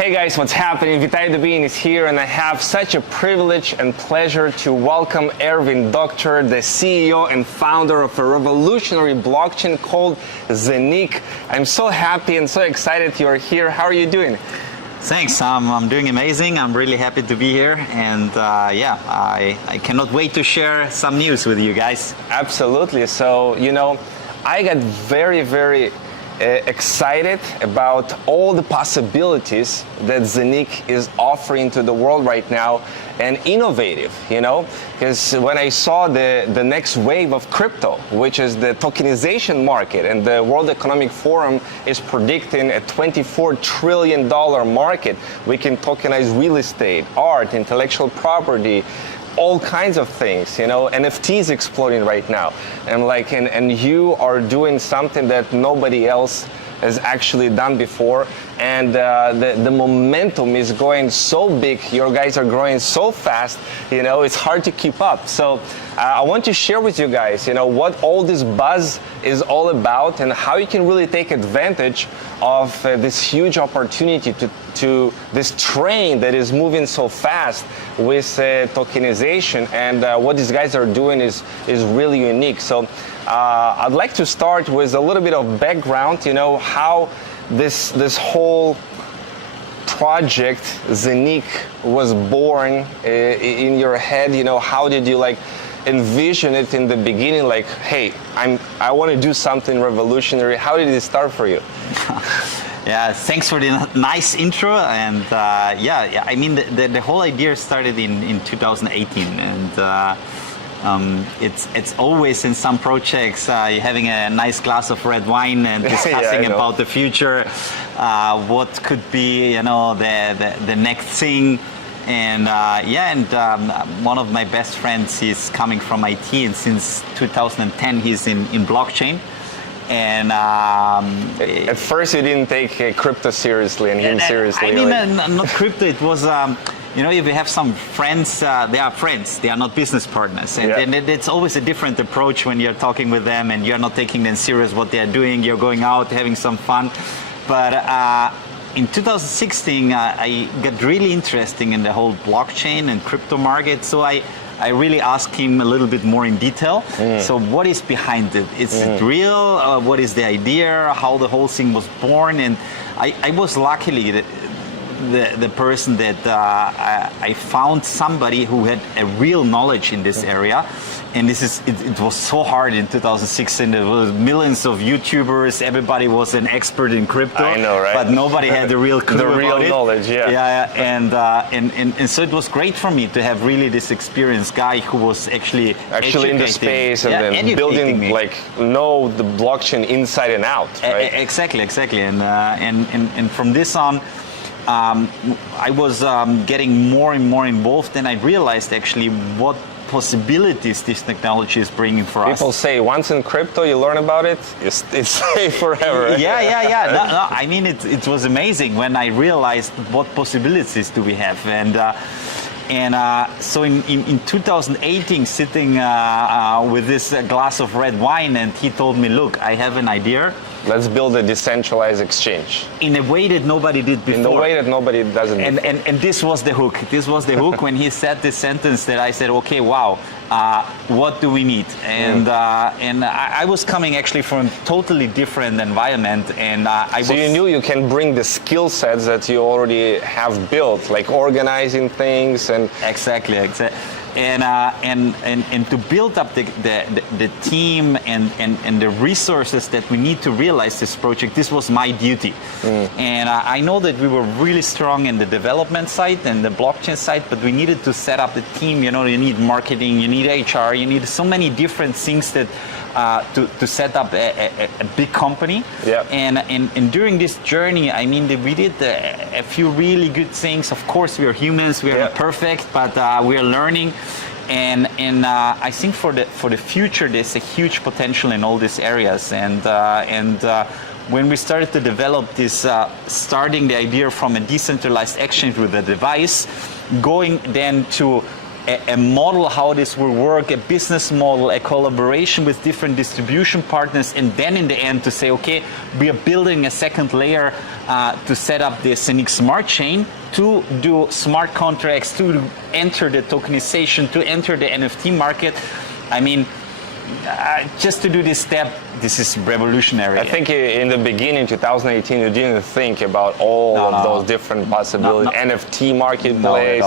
Hey guys, what's happening? Vitaly Dubin is here, and I have such a privilege and pleasure to welcome Erwin, Dokter, the CEO and founder of a revolutionary blockchain called ZENIQ. I'm so happy and so excited you're here. How are you doing? Thanks, I'm doing amazing. I'm really happy to be here, and I cannot wait to share some news with you guys. Absolutely. So, I got very excited about all the possibilities that ZENIQ is offering to the world right now, and innovative, because when I saw the next wave of crypto, which is the tokenization market, and the World Economic Forum is predicting a $24 trillion market. We can tokenize real estate, art, intellectual property, all kinds of things, NFTs exploding right now, and you are doing something that nobody else has actually done before, and the momentum is going so big. Your guys are growing so fast, it's hard to keep up. So I want to share with you guys, what all this buzz is all about, and how you can really take advantage of this huge opportunity to this train that is moving so fast with tokenization, and what these guys are doing is really unique. So I'd like to start with a little bit of background, how this whole project ZENIQ was born in your head. How did you envision it in the beginning, hey, I want to do something revolutionary? How did it start for you? Yeah, thanks for the nice intro, and I mean the whole idea started in 2018, and it's always in some projects having a nice glass of red wine and discussing about the future, what could be the next thing. And one of my best friends, he's coming from IT, and since 2010 he's in blockchain. And at first you didn't take crypto seriously and him seriously. I mean, not crypto. It was if you have some friends, they are friends. They are not business partners, and it's always a different approach when you're talking with them and you're not taking them serious what they are doing. You're going out having some fun, but. In 2016, I got really interested in the whole blockchain and crypto market, so I really asked him a little bit more in detail. So what is behind it? Is it real? What is the idea? How the whole thing was born? And I was luckily the person that I found somebody who had a real knowledge in this area. And it was so hard in 2016. There was millions of YouTubers. Everybody was an expert in crypto. I know, right? But nobody had the real clue the real about knowledge, and so it was great for me to have really this experienced guy who was actually in the space and then building, know the blockchain inside and out, right? Exactly. And from this on, I was getting more and more involved, and I realized actually what possibilities this technology is bringing for us. People say once in crypto you learn about it, it's safe forever. Yeah. No, I mean, it was amazing when I realized what possibilities do we have. So in 2018, sitting with this glass of red wine, and he told me, look, I have an idea. Let's build a decentralized exchange. In a way that nobody did before. In the way that nobody does it before. And this was the hook. This was the hook when he said this sentence that I said, okay, wow, what do we need? And I was coming actually from a totally different environment, and So you knew you can bring the skill sets that you already have built, like organizing things and... Exactly. And to build up the team and the resources that we need to realize this project, this was my duty. And I know that we were really strong in the development side and the blockchain side, but we needed to set up the team. You need marketing, you need HR, you need so many different things that to set up a big company. And during this journey, I mean, we did a few really good things. Of course, we are humans, we are not perfect, but we are learning. And I think for the future, there's a huge potential in all these areas. And when we started to develop this, starting the idea from a decentralized exchange with a device, going then to a model how this will work, a business model, a collaboration with different distribution partners, and then in the end to say, okay, we are building a second layer to set up the ZeniQ Smart Chain to do smart contracts, to enter the tokenization, to enter the NFT market. I mean, just to do this step, this is revolutionary. I think in the beginning, 2018, you didn't think about all of those different possibilities. NFT marketplace.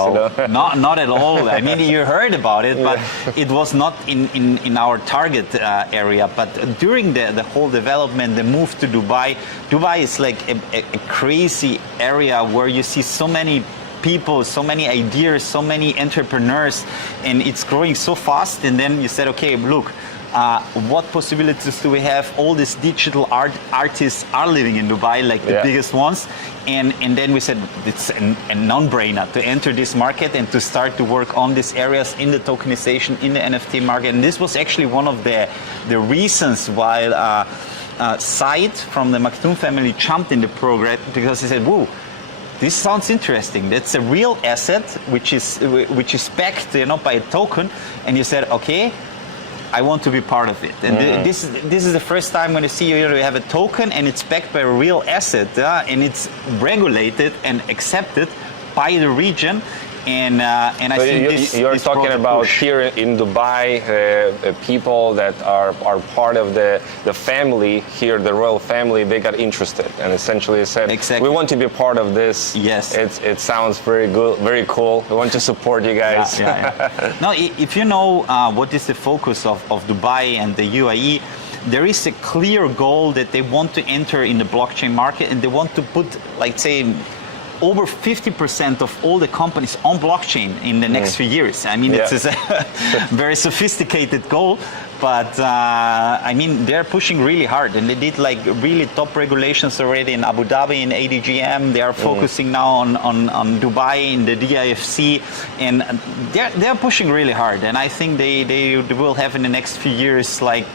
Not at all. I mean, you heard about it, but it was not in our target area. But during the whole development, the move to Dubai is like a crazy area where you see so many people, so many ideas, so many entrepreneurs, and it's growing so fast. And then you said, okay, look, what possibilities do we have? All these digital artists are living in Dubai, like the biggest ones. And then we said it's a non-brainer to enter this market and to start to work on these areas in the tokenization, in the NFT market. And this was actually one of the reasons why Said from the Maktoum family jumped in the program, because he said, whoa, this sounds interesting. That's a real asset which is backed, by a token. And you said, okay, I want to be part of it. And this is the first time when you see you have a token and it's backed by a real asset, and it's regulated and accepted by the region. And I think you're talking about here in Dubai, people that are part of the family here, the royal family. They got interested and essentially said, "We want to be part of this." Yes, it sounds very good, very cool. We want to support you guys. Now, if you know what is the focus of Dubai and the UAE, there is a clear goal that they want to enter in the blockchain market, and they want to put, like, say, over 50% of all the companies on blockchain in the next few years. I mean, it's a very sophisticated goal, but I mean, they're pushing really hard, and they did like really top regulations already in Abu Dhabi, in ADGM. They are focusing now on Dubai, in the DIFC, and they're pushing really hard. And I think they will have in the next few years like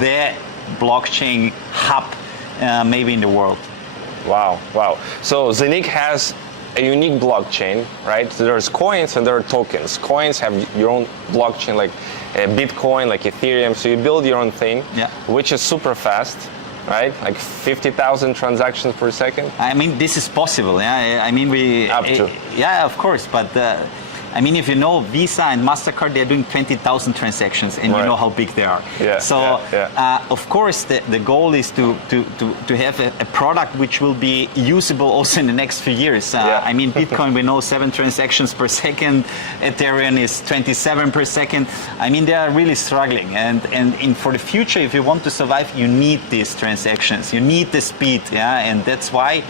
the blockchain hub maybe in the world. Wow. So ZeniQ has a unique blockchain, right? So there's coins and there are tokens. Coins have your own blockchain, like Bitcoin, like Ethereum. So you build your own thing, which is super fast, right? Like 50,000 transactions per second. I mean, this is possible. Yeah, I mean, yeah, of course, but. I mean, if you know Visa and MasterCard, they're doing 20,000 transactions, and you know how big they are. Of course, the goal is to have a product which will be usable also in the next few years. I mean, Bitcoin, we know 7 transactions per second. Ethereum is 27 per second. I mean, they are really struggling. And for the future, if you want to survive, you need these transactions. You need the speed. And that's why,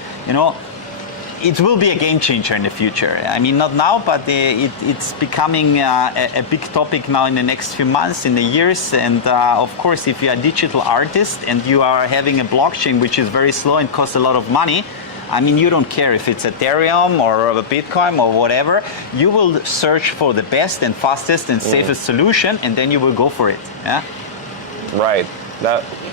it will be a game changer in the future. I mean, not now, but it's becoming a big topic now in the next few months, in the years. And of course, if you're a digital artist and you are having a blockchain which is very slow and costs a lot of money, I mean, you don't care if it's Ethereum or a Bitcoin or whatever. You will search for the best and fastest and safest solution, and then you will go for it. Yeah. Right.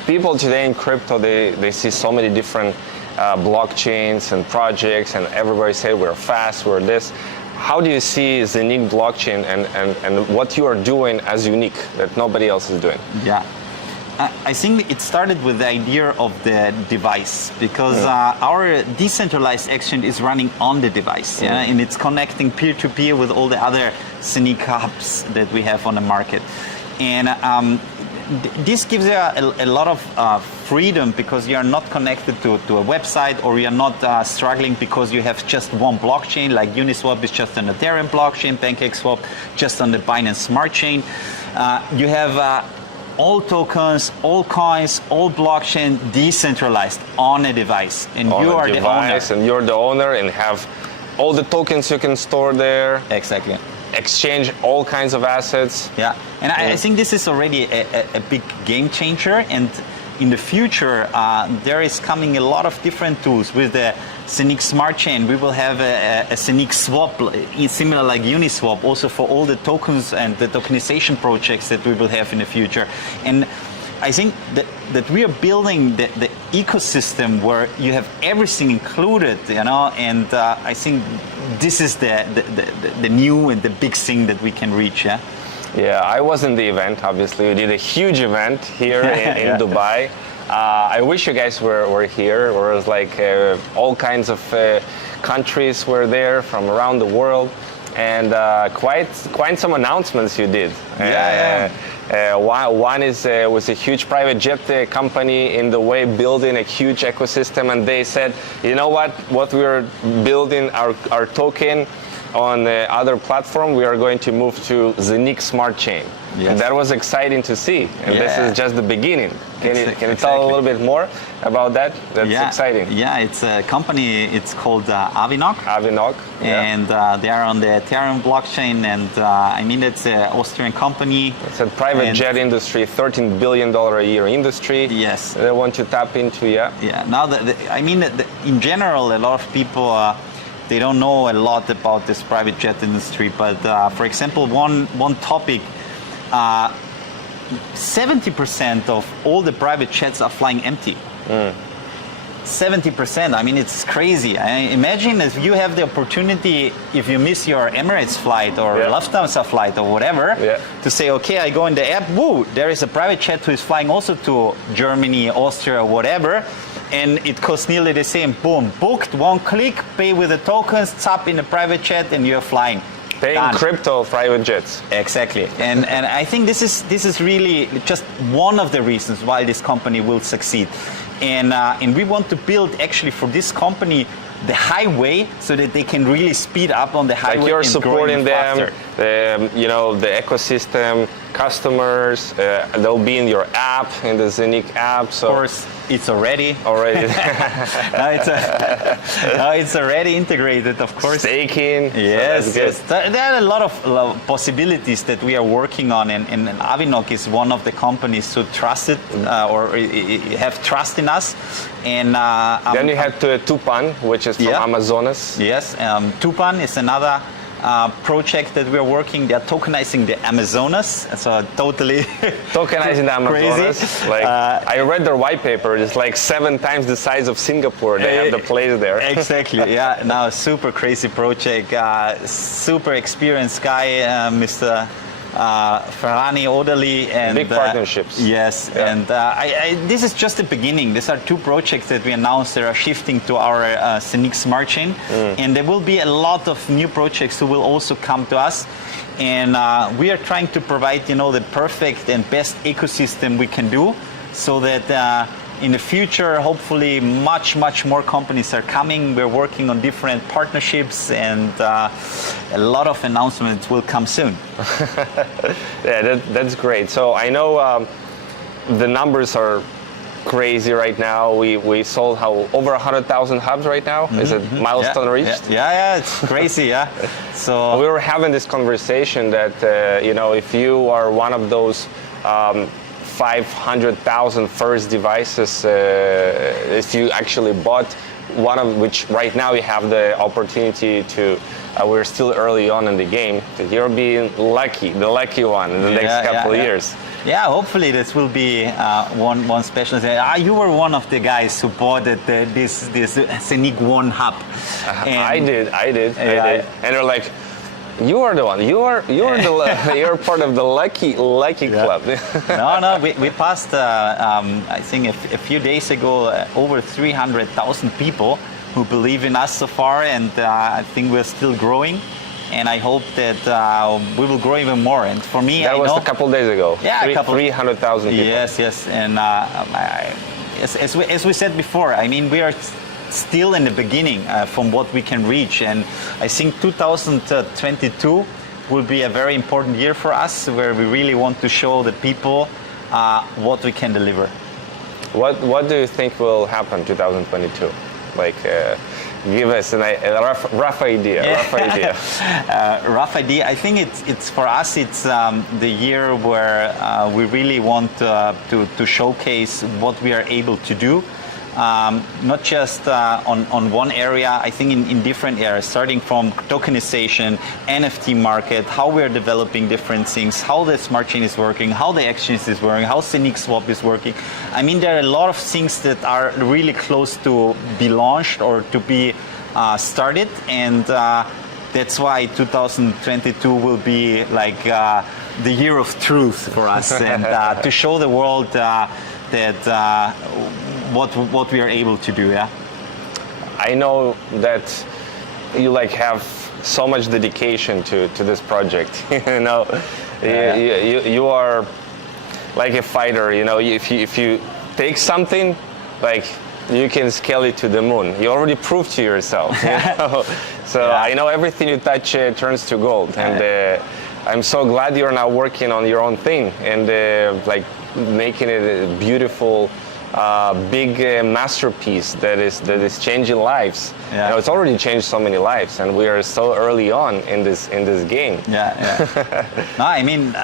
People today in crypto, they see so many different blockchains and projects, and everybody say we're fast, we're this. How do you see ZeniQ blockchain and what you are doing as unique that nobody else is doing? Yeah, I think it started with the idea of the device, because our decentralized exchange is running on the device, and it's connecting peer-to-peer with all the other ZeniQ hubs that we have on the market. And this gives you a lot of freedom, because you are not connected to a website, or you are not struggling because you have just one blockchain, like Uniswap is just an Ethereum blockchain, PancakeSwap just on the Binance Smart Chain. You have all tokens, all coins, all blockchain decentralized on a device, and you are the owner. And you're the owner, and have all the tokens you can store there. Exactly. Exchange all kinds of assets. Yeah, and I think this is already a big game changer, and in the future there is coming a lot of different tools. With the ZeniQ Smart Chain, we will have a ZeniQ Swap, similar like Uniswap, also for all the tokens and the tokenization projects that we will have in the future. And I think that we are building the ecosystem where you have everything included, and I think this is the new and the big thing that we can reach. Yeah. Yeah, I was in the event. Obviously, we did a huge event here in Dubai. I wish you guys were here. Where it was like all kinds of countries were there from around the world, and quite some announcements you did. One is was a huge private jet company in the way building a huge ecosystem, and they said, you know what we're building our token on the other platform, we are going to move to ZeniQ Smart Chain. Yes. And that was exciting to see. And this is just the beginning. Can you tell a little bit more about that? That's exciting. Yeah, it's a company, it's called Avinok. Avinok. And they are on the Ethereum blockchain. And I mean, it's an Austrian company. It's a private jet industry, $13 billion a year industry. Yes. They want to tap into, Yeah, now, I mean, in general, a lot of people, they don't know a lot about this private jet industry, but for example, one topic, 70% of all the private jets are flying empty. 70%, I mean, it's crazy. Imagine if you have the opportunity, if you miss your Emirates flight or Lufthansa flight or whatever, to say, okay, I go in the app, woo, there is a private jet who is flying also to Germany, Austria, or whatever, and it costs nearly the same. Boom, booked, one click, pay with the tokens, tap in a private jet, and you're flying. Paying crypto private jets. Exactly, and I think this is really just one of the reasons why this company will succeed, and we want to build actually for this company the highway so that they can really speed up on the highway. Like you're and supporting them, faster. the ecosystem, customers. They'll be in your app, in the ZeniQ app. So of course, it's already. Now it's already integrated, of course. Staking. Yes, so yes. There are a lot of possibilities that we are working on, and Avinok is one of the companies who trust it or have trust in us. And then you have Tupan, which is from Amazonas. Yes, Tupan is another project that we're working. They're tokenizing the Amazonas, so totally tokenizing the Amazonas. Crazy. Like I read their white paper. It's like 7 times the size of Singapore. They have the place there. Exactly. Yeah. Now, super crazy project. Super experienced guy, Mr. Ferrani Odali, and big partnerships. Yes, and this is just the beginning. These are 2 projects that we announced that are shifting to our ZeniQ Smart Chain, and there will be a lot of new projects who will also come to us. And we are trying to provide, the perfect and best ecosystem we can do, so that in the future, hopefully, much more companies are coming. We're working on different partnerships, and a lot of announcements will come soon. Yeah, that's great. So I know the numbers are crazy right now. We sold over 100,000 hubs right now. Is it milestone reached? Yeah, it's crazy. Yeah. So we were having this conversation that if you are one of those 500,000 first devices, if you actually bought one of which right now you have the opportunity to, we're still early on in the game, that you're being lucky, the lucky one in the next couple of years. Yeah, hopefully this will be one special. You were one of the guys who bought this ZeniQ One hub. I did. And they're like, you are the one. You're part of the lucky club. No. We passed. I think a few days ago, over 300,000 people who believe in us so far, and I think we're still growing. And I hope that we will grow even more. And for me, that was a couple days ago. Yeah, 300,000 people. Yes. And as we said before, I mean, we are still in the beginning from what we can reach, and I think 2022 will be a very important year for us, where we really want to show the people what we can deliver. What do you think will happen 2022? Like, give us a rough idea. Rough idea. I think it's for us. It's the year where we really want to showcase what we are able to do. Not just on one area, I think in different areas, starting from tokenization, NFT market, how we're developing different things, how the smart chain is working, how the exchange is working, how ZeniQ Swap is working. I mean, there are a lot of things that are really close to be launched or to be started, and that's why 2022 will be like the year of truth for us, and to show the world that what we are able to do. Yeah. I know that you like have so much dedication to this project. You know, you are like a fighter. You know, if you take something, like you can scale it to the moon. You already proved to yourself. You know? So I know everything you touch turns to gold, and I'm so glad you're now working on your own thing and like making it a beautiful. Big masterpiece that is changing lives. You know, it's already changed so many lives, and we are so early on in this game. No, I mean,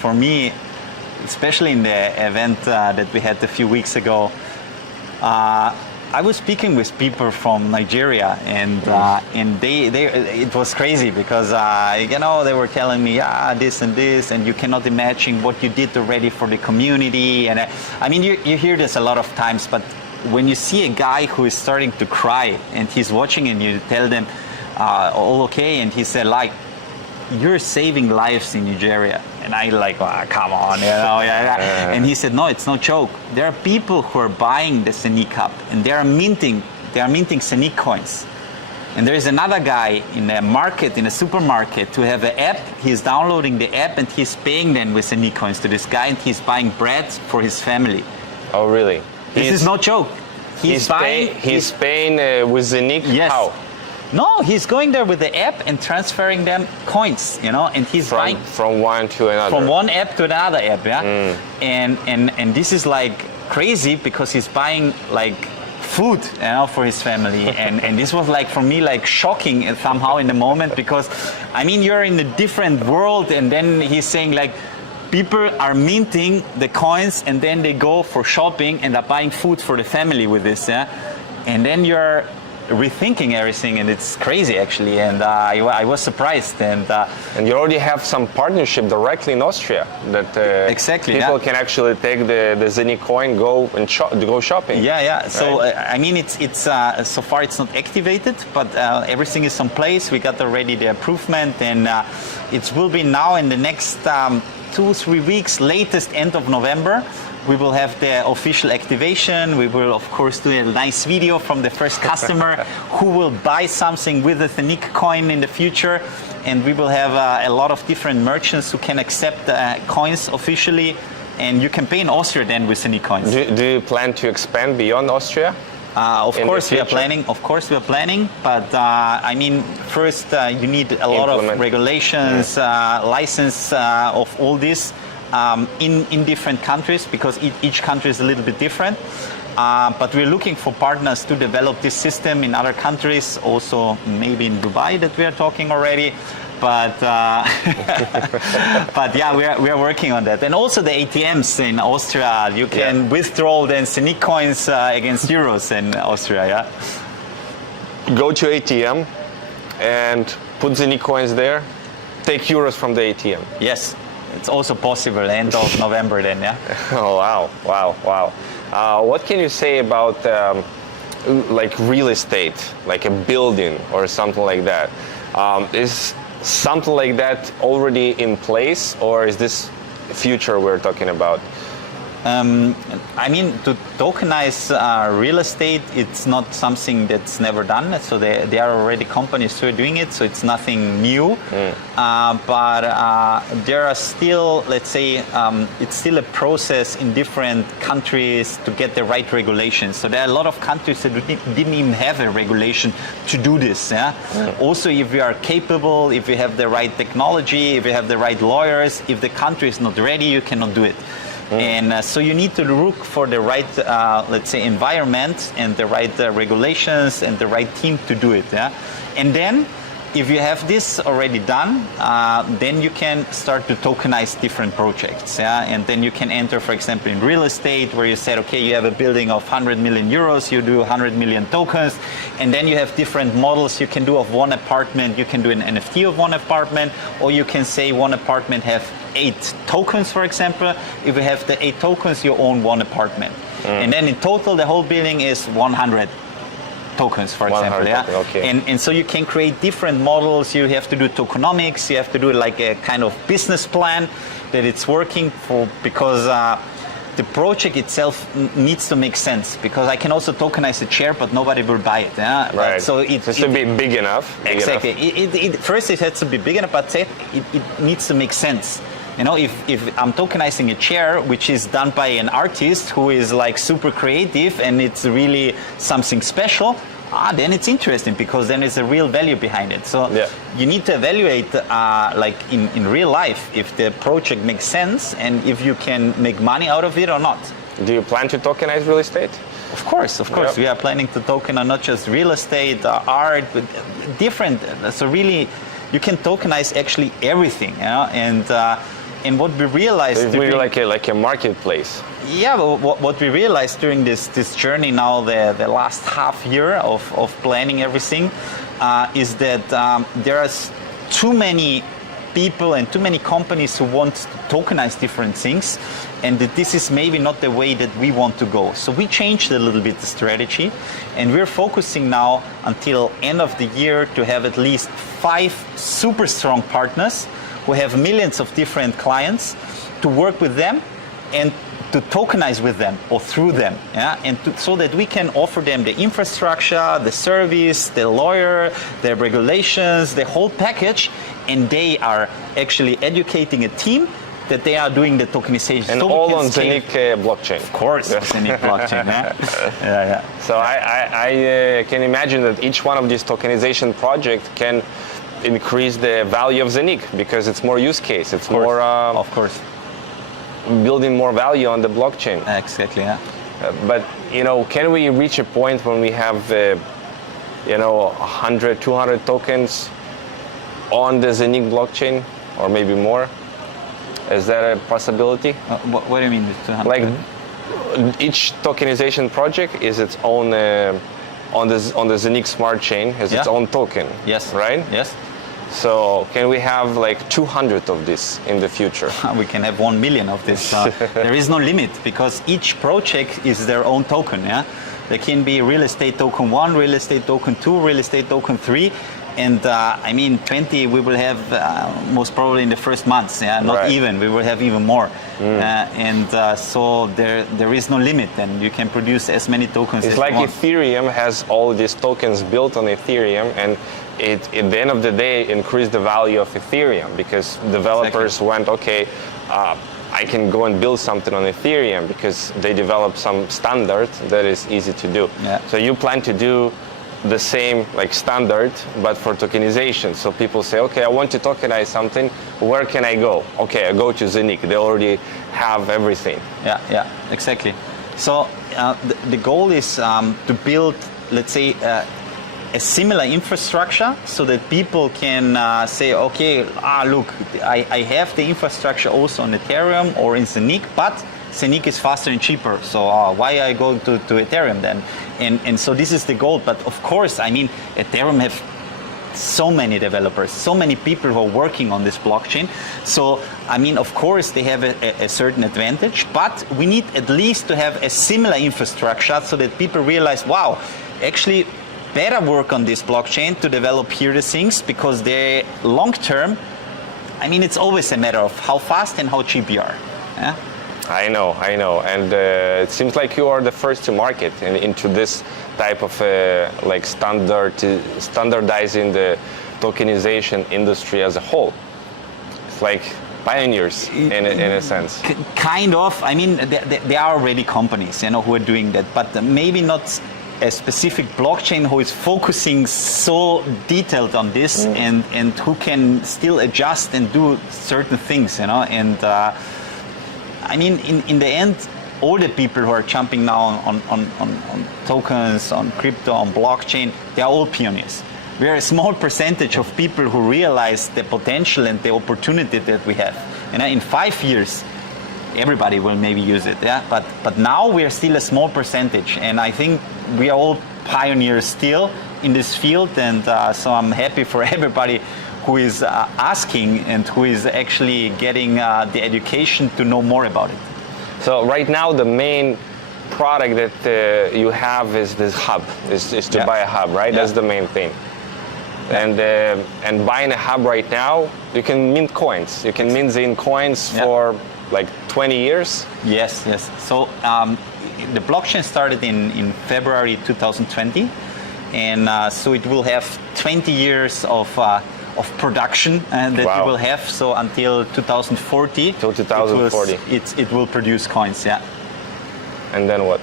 for me, especially in the event that we had a few weeks ago, I was speaking with people from Nigeria, and it was crazy because you know, they were telling me this and this, and you cannot imagine what you did already for the community. And I mean, you hear this a lot of times, but when you see a guy who is starting to cry and he's watching, and you tell them all okay, and he said like, you're saving lives in Nigeria. And I like, come on, you know, And he said, no, it's no joke. There are people who are buying the ZeniQ Hub, and they are minting ZeniQ coins. And there is another guy in a market, in a supermarket, who have an app. He's downloading the app, and he's paying them with ZeniQ coins to this guy, and he's buying bread for his family. Oh, really? This is no joke. He's paying with ZeniQ? Yes. How? No, he's going there with the app and transferring them coins, you know, and he's buying from one to another. From one app to another app, and this is like crazy because he's buying like food, you know, for his family, and this was like for me like shocking somehow in the moment, because I mean, you're in a different world, and then he's saying like, people are minting the coins and then they go for shopping and are buying food for the family with this, and then you're rethinking everything, and it's crazy actually, and I was surprised, and you already have some partnership directly in Austria that exactly people can actually take the ZeniQ coin, go shopping. Right? So I mean, it's so far it's not activated, but everything is in place. We got already the improvement, and it will be now in the next 2-3 weeks, latest end of November. We will have the official activation. We will, of course, do a nice video from the first customer who will buy something with the ZeniQ coin in the future. And we will have a lot of different merchants who can accept coins officially. And you can pay in Austria then with ZeniQ coins. Do you plan to expand beyond Austria? Of course we are planning. But I mean, first you need a lot of regulations, license of all this. In different countries, because each country is a little bit different. But we're looking for partners to develop this system in other countries, also maybe in Dubai that we are talking already. But but yeah, we are working on that. And also the ATMs in Austria, you can withdraw then ZeniQ coins against euros in Austria. Go to ATM and put ZeniQ coins there, take euros from the ATM. Yes. It's also possible end of November then, Oh, wow. What can you say about like real estate, like a building or something like that? Is something like that already in place, or is this future we're talking about? I mean, to tokenize real estate, it's not something that's never done. So there are already companies who are doing it, so it's nothing new. But there are still, let's say, it's still a process in different countries to get the right regulations. So there are a lot of countries that didn't even have a regulation to do this. Also, if you are capable, if you have the right technology, if you have the right lawyers, if the country is not ready, you cannot do it. And so you need to look for the right, let's say, environment and the right regulations and the right team to do it. And then, if you have this already done, then you can start to tokenize different projects. And then you can enter, for example, in real estate, where you said, okay, you have a building of 100 million euros, you do 100 million tokens, and then you have different models you can do of one apartment. You can do an NFT of one apartment, or you can say one apartment have 8 tokens, for example. If you have the 8 tokens, you own one apartment. And then in total, the whole building is 100. tokens, for example. Yeah. Okay. And so you can create different models. You have to do tokenomics. You have to do like a kind of business plan that it's working for, because the project itself needs to make sense, because I can also tokenize a chair, but nobody will buy it. Yeah? Right. But so it has to be big enough. Exactly. First, it has to be big enough, but it needs to make sense. You know, if I'm tokenizing a chair, which is done by an artist who is like super creative and it's really something special, then it's interesting, because then there's a real value behind it. So you need to evaluate, like in real life, if the project makes sense and if you can make money out of it or not. Do you plan to tokenize real estate? Of course. Yep. We are planning to token on not just real estate, art, but different. So really, you can tokenize actually everything. You know? And what we realized, so it's really like a marketplace. Yeah, what we realized during this journey now, the last half year of planning everything, is that there are too many people and too many companies who want to tokenize different things, and that this is maybe not the way that we want to go. So we changed a little bit the strategy, and we're focusing now until end of the year to have at least 5 super strong partners who have millions of different clients, to work with them and to tokenize with them or through them, and so that we can offer them the infrastructure, the service, the lawyer, the regulations, the whole package, and they are actually educating a team that they are doing the tokenization. And all on ZeniQ Blockchain. Of course, ZeniQ Blockchain. Yeah. So I can imagine that each one of these tokenization projects can increase the value of ZeniQ, because it's more use case. It's more, of course, building more value on the blockchain. Exactly. Yeah. But can we reach a point when we have 100, 200 tokens on the ZeniQ blockchain, or maybe more? Is that a possibility? What do you mean with 200? Like each tokenization project is its own on the ZeniQ smart chain has its own token. Yes. Right? Yes. So can we have like 200 of this in the future? We can have 1 million of this. There is no limit, because each project is their own token. Yeah, there can be real estate token 1, real estate token 2, real estate token 3, and 20 we will have most probably in the first months. Yeah, not even. We will have even more. So there is no limit, and you can produce as many tokens. It's as like you want. Ethereum has all these tokens built on Ethereum, and it, at the end of the day, increased the value of Ethereum, because developers went, okay, I can go and build something on Ethereum because they developed some standard that is easy to do. Yeah. So you plan to do the same like standard, but for tokenization. So people say, okay, I want to tokenize something. Where can I go? Okay, I go to ZeniQ. They already have everything. Yeah, exactly. So the goal is to build, let's say, a similar infrastructure, so that people can say, okay, look, I have the infrastructure also on Ethereum or in ZeniQ, but ZeniQ is faster and cheaper, so why I go to Ethereum then? And so this is the goal. But of course, Ethereum have so many developers, so many people who are working on this blockchain. So, of course, they have a certain advantage, but we need at least to have a similar infrastructure, so that people realize, wow, actually better work on this blockchain to develop here the things, because they long term, it's always a matter of how fast and how cheap you are. Yeah? I know, and it seems like you are the first to market into this type of standardizing the tokenization industry as a whole. It's like pioneers in a sense. Kind of. There are already companies, who are doing that, but maybe not a specific blockchain who is focusing so detailed on this, and who can still adjust and do certain things, and. In the end, all the people who are jumping now on tokens, on crypto, on blockchain, they are all pioneers. We are a small percentage of people who realize the potential and the opportunity that we have. In 5 years, everybody will maybe use it. Yeah, but now we are still a small percentage, and I think we are all pioneers still in this field. And so I'm happy for everybody who is asking and who is actually getting the education to know more about it. So right now the main product that you have is this hub, is to buy a hub, right? That's the main thing. And buying a hub right now, you can mint coins. You can mint ZENIQ coins for like 20 years. Yes. So the blockchain started in February 2020, and so it will have 20 years of production that it will have. So until 2040. Till 2040. It will produce coins. Yeah. And then what?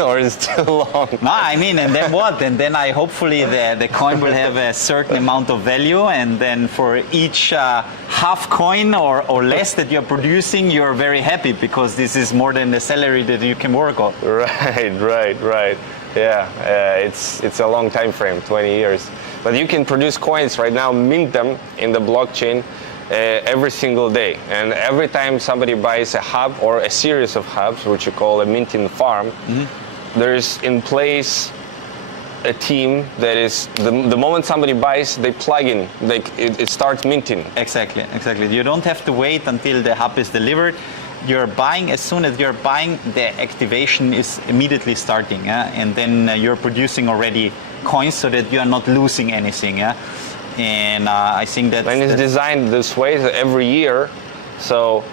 Or is it still long? No, I mean, and then what? And then hopefully the coin will have a certain amount of value, and then for each half coin or less that you're producing, you're very happy because this is more than the salary that you can work on. Right. Yeah, it's a long time frame, 20 years. But you can produce coins right now, mint them in the blockchain every single day. And every time somebody buys a hub or a series of hubs, which you call a minting farm, there's in place a team that is, the moment somebody buys, they plug in, it starts minting. Exactly. You don't have to wait until the hub is delivered. You're buying, as soon as you're buying, the activation is immediately starting, and then you're producing already coins so that you're not losing anything. And I think that... And it's designed this way that every year, so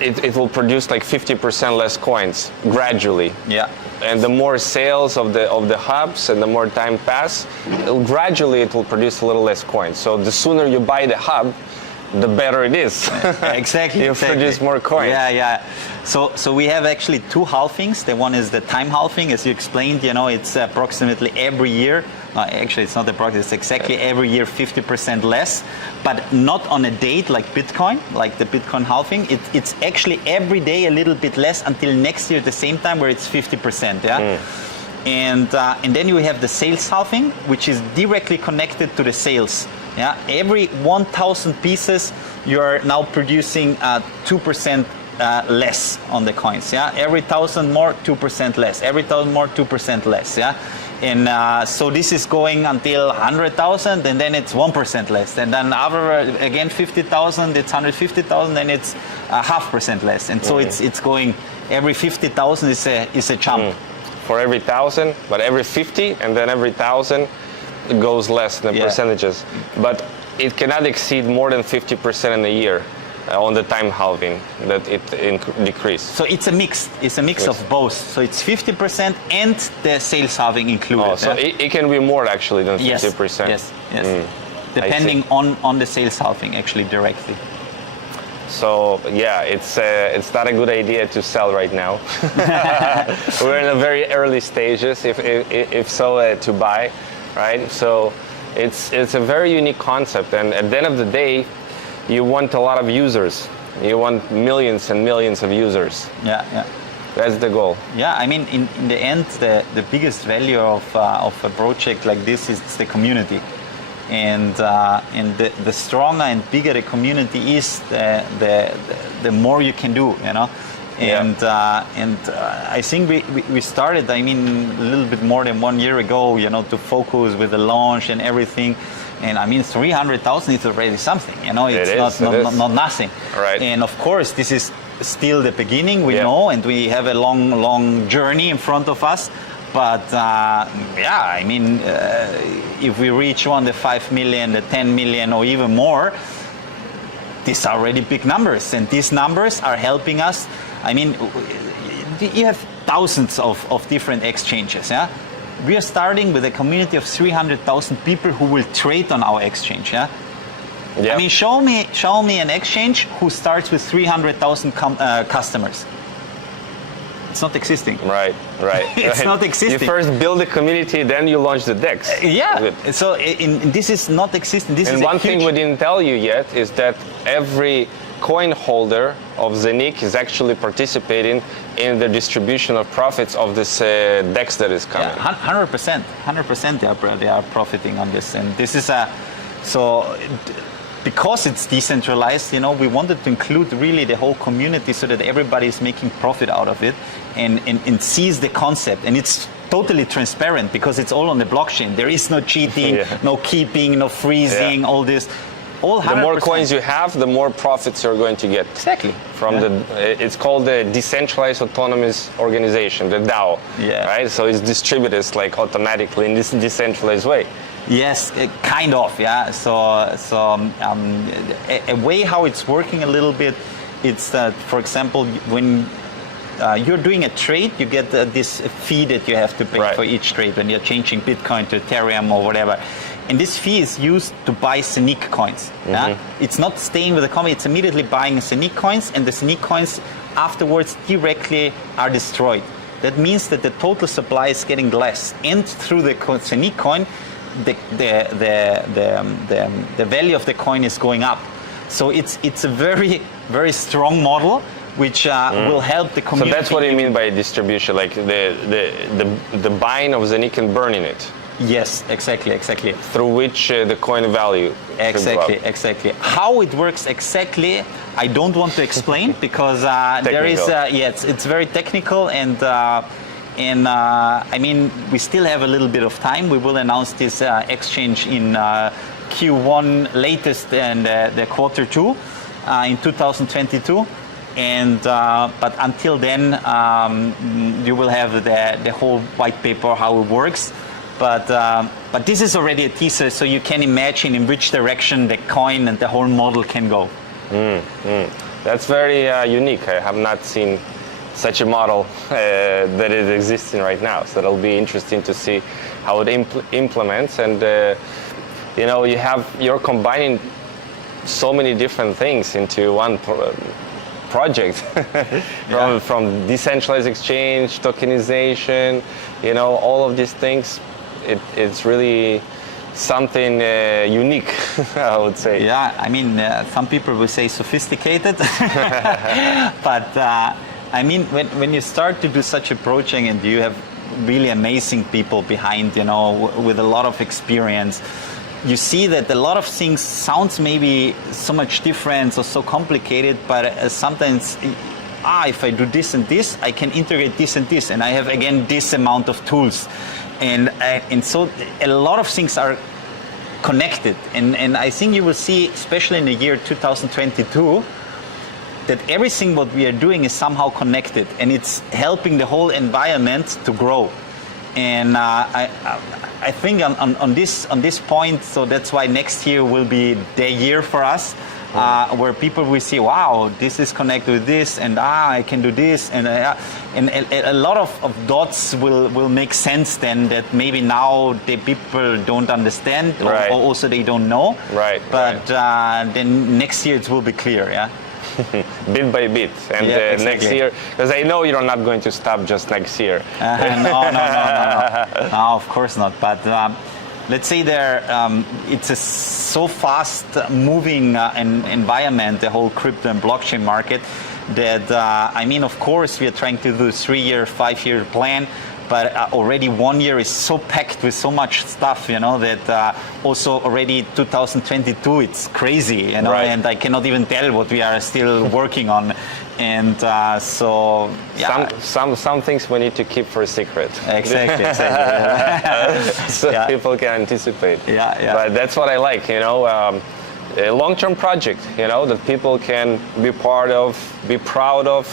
it will produce like 50% less coins gradually. Yeah. And the more sales of the hubs and the more time pass, gradually it will produce a little less coins. So the sooner you buy the hub, the better it is. Exactly. You produce more coins. Yeah. So we have actually two halvings. The one is the time halving, as you explained. It's approximately every year. Actually, it's not approximately. It's exactly every year 50% less, but not on a date like Bitcoin, like the Bitcoin halving. It's actually every day a little bit less until next year at the same time, where it's 50%. Yeah. And then you have the sales halving, which is directly connected to the sales. Yeah, every 1,000 pieces, you're now producing 2% less on the coins. Yeah, every 1,000 more, 2% less. Every 1,000 more, 2% less. Yeah, and so this is going until 100,000, and then it's 1% less. And then after again 50,000, it's 150,000, and it's 0.5% less. And so it's going every 50,000 is a jump. For every 1,000, but every 50, and then every 1,000. It goes less than percentages, but it cannot exceed more than 50% in a year on the time halving that it decreased. So it's a mix. It's a mix of both. So it's 50% and the sales halving included. Oh, so it can be more actually than 50%. Yes. Depending on the sales halving actually directly. So yeah, it's not a good idea to sell right now. We're in the very early stages, if so, to buy. Right, so it's a very unique concept, and at the end of the day, you want a lot of users. You want millions and millions of users. Yeah. That's the goal. Yeah, I mean, in the end, the biggest value of a project like this is the community, and the stronger and bigger the community is, the more you can do. And I think we started, I mean, a little bit more than 1 year ago, to focus with the launch and everything. And I mean, 300,000 is already something, it's not nothing. Right. And of course, this is still the beginning, we know, and we have a long journey in front of us. But I mean, if we reach the 5 million, the 10 million, or even more, these are already big numbers, and these numbers are helping us. I mean, you have thousands of different exchanges. Yeah, we are starting with a community of 300,000 people who will trade on our exchange. Yeah, I mean, show me an exchange who starts with 300,000 customers. It's not existing. Right. It's not existing. You first build a community, then you launch the DEX. So this is not existing. And one thing we didn't tell you yet is that every coin holder of ZENIQ is actually participating in the distribution of profits of this DEX that is coming. 100% they are profiting on this, and this is because it's decentralized, we wanted to include really the whole community so that everybody is making profit out of it and sees the concept. And it's totally transparent because it's all on the blockchain. There is no cheating, no keeping, no freezing, all this. All 100%. The more coins you have, the more profits you're going to get. Exactly. From it's called the Decentralized Autonomous Organization, the DAO. Yeah. Right. So it's distributed like automatically in this decentralized way. Yes, kind of, yeah. So a way how it's working a little bit, it's that, for example, when you're doing a trade, you get this fee that you have to pay for each trade when you're changing Bitcoin to Ethereum or whatever. And this fee is used to buy ZeniQ coins. Yeah? It's not staying with the company, it's immediately buying ZeniQ coins, and the ZeniQ coins afterwards directly are destroyed. That means that the total supply is getting less. And through the ZeniQ coin, the value of the coin is going up. So it's a very, very strong model which will help the community. So that's what you mean by distribution, like the buying of ZeniQ and burning it. Yes, exactly. Through which the coin value. Exactly. How it works exactly, I don't want to explain because there is, it's very technical and I mean, we still have a little bit of time. We will announce this exchange in Q1 latest and the quarter 2 in 2022. And but until then, you will have the whole white paper how it works. But this is already a teaser, so you can imagine in which direction the coin and the whole model can go. That's very unique. I have not seen such a model that is existing right now. So it'll be interesting to see how it implements. And you're combining so many different things into one project, from decentralized exchange, tokenization, all of these things. It's really something unique, I would say. Yeah, I mean, some people will say sophisticated, but I mean, when you start to do such a project and you have really amazing people behind, with a lot of experience, you see that a lot of things sounds maybe so much different or so complicated, but sometimes, if I do this and this, I can integrate this and this, and I have again this amount of tools. And so a lot of things are connected, and I think you will see, especially in the year 2022, that everything what we are doing is somehow connected, and it's helping the whole environment to grow. And I think on this point, so that's why next year will be the year for us. Where people will see, wow, this is connected with this, and I can do this, and a lot of dots will make sense then that maybe now the people don't understand, or also they don't know. Right. But then next year it will be clear, yeah. Bit by bit, and exactly. Next year, because I know you're not going to stop just next year. No, of course not. But let's say it's a so fast moving environment, the whole crypto and blockchain market, that I mean, of course, we are trying to do a 3-year, 5-year plan, but already 1 year is so packed with so much stuff, that also already 2022, it's crazy, and I cannot even tell what we are still working on. And so, yeah. Some things we need to keep for a secret. Exactly. So people can anticipate. Yeah. But that's what I like, a long-term project, that people can be part of, be proud of,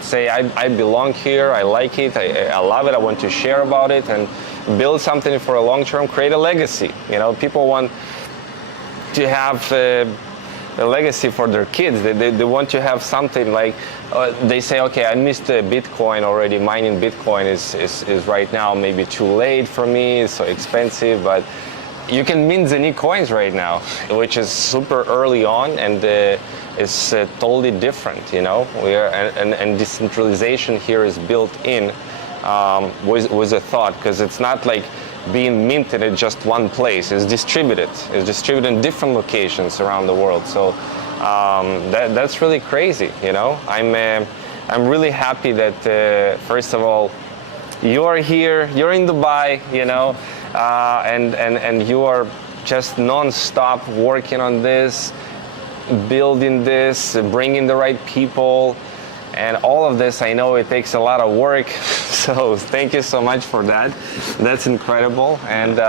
say, I belong here, I like it, I love it, I want to share about it, and build something for a long term, create a legacy. People want to have a legacy for their kids. They want to have something like, they say, okay, I missed Bitcoin already, mining Bitcoin is right now maybe too late for me, it's so expensive, but you can mint ZeniQ coins right now, which is super early on, and it's totally different, and decentralization here is built in with a thought, because it's not like being minted at just one place. It's distributed in different locations around the world. So that's really crazy, I'm really happy that first of all, you are here, you're in Dubai, and you are just non-stop working on this, building this, bringing the right people, and all of this. I know it takes a lot of work, so thank you so much for that. That's incredible. And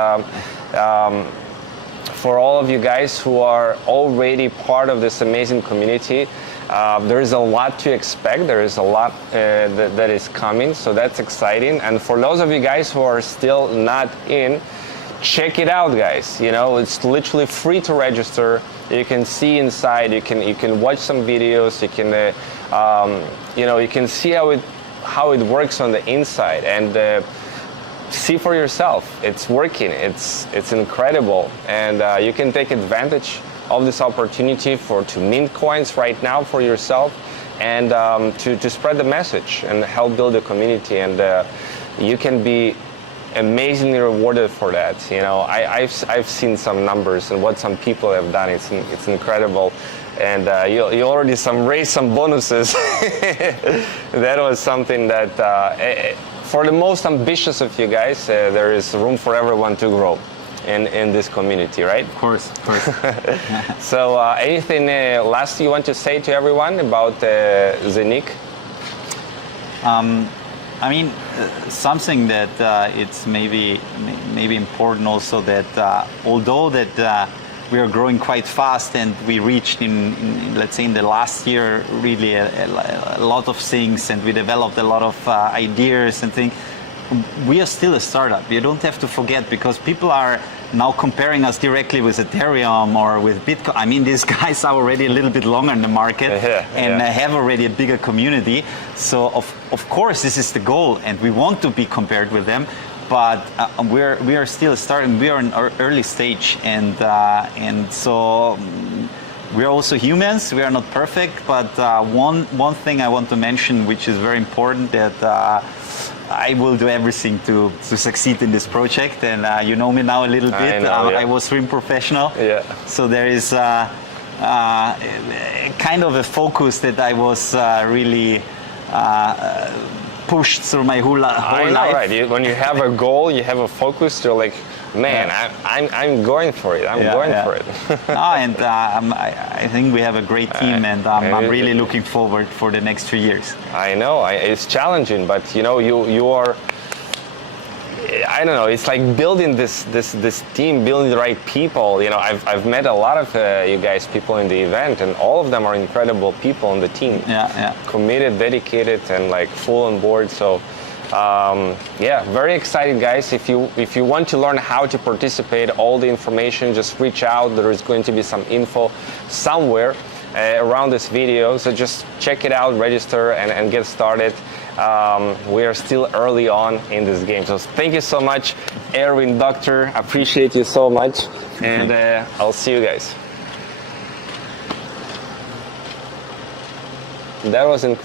for all of you guys who are already part of this amazing community. There is a lot to expect. There is a lot that is coming, so that's exciting. And for those of you guys who are still not in, check it out, guys. You know, it's literally free to register. You can see inside. You can watch some videos. You can you know, you can see how it works on the inside and see for yourself. It's working. It's incredible, and you can take advantage of this opportunity to mint coins right now for yourself, and to spread the message and help build a community. And you can be amazingly rewarded for that. You know, I've seen some numbers and what some people have done. It's incredible, and you already raised some bonuses. That was something that for the most ambitious of you guys, there is room for everyone to grow in this community, right? Of course, of course. So anything last you want to say to everyone about ZENIQ? I mean, something that it's maybe important also, that although that we are growing quite fast, and we reached in let's say in the last year really a lot of things, and we developed a lot of ideas and things, we are still a startup. You don't have to forget, because people are now comparing us directly with Ethereum or with Bitcoin. I mean, these guys are already a little bit longer in the market and have already a bigger community. So of course this is the goal, and we want to be compared with them. But we are still starting. We are in our early stage, and so we are also humans. We are not perfect. But one thing I want to mention, which is very important, that I will do everything to succeed in this project. And you know me now a little bit. I was swim professional. Yeah. So there is kind of a focus that I was really pushed through my whole life. Right. When you have a goal, you have a focus, you're like, man, I'm going for it. I'm going for it. And I think we have a great team, and I'm really looking forward for the next 3 years. I know it's challenging, but you know, you are. I don't know. It's like building this team, building the right people. You know, I've met a lot of you guys, people in the event, and all of them are incredible people on the team. Committed, dedicated, and like full on board. So. Yeah, very excited, guys. If you want to learn how to participate, all the information, just reach out. There is going to be some info somewhere around this video, so just check it out, register, and get started. We are still early on in this game, so thank you so much, Erwin, Dokter. Appreciate you so much, and I'll see you guys. That was incredible.